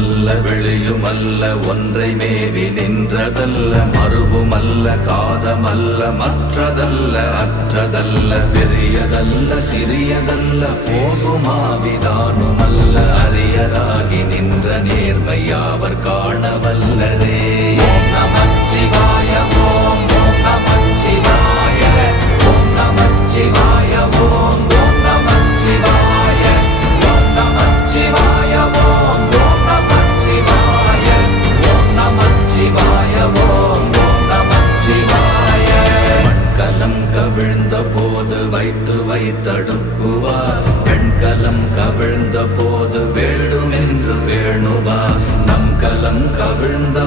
உள்ளுமல்ல வெளியுமல்ல ஒன்றை மேவி நின்றதல்ல மறுவுமல்ல காதமல்ல மற்றதல்ல அற்றதல்ல பெரியதல்ல சிறியதல்ல போகுமாவிதானுமல்ல அரியராகி நின்ற நேர்மையாவர் காணவல்லரே. ஓம் நமச்சிவாய ஓம் ஓம் நமச்சிவாய ஓம் நமச்சிவாய ஓம் ஓம் நமச்சிவாய ஓம் நமச்சிவாய ஓம் ஓம் நமச்சிவாய ஓம் நமச்சிவாய ஓம் ஓம் நமச்சிவாய. மண்கலம் கவிழ்ந்த போது வைத்து வைத்தடுக்குவார் பெண்கலம் கவிழ்ந்த போது வேண்டுமென்று வேணுவார் நம் கலம் கவிழ்ந்த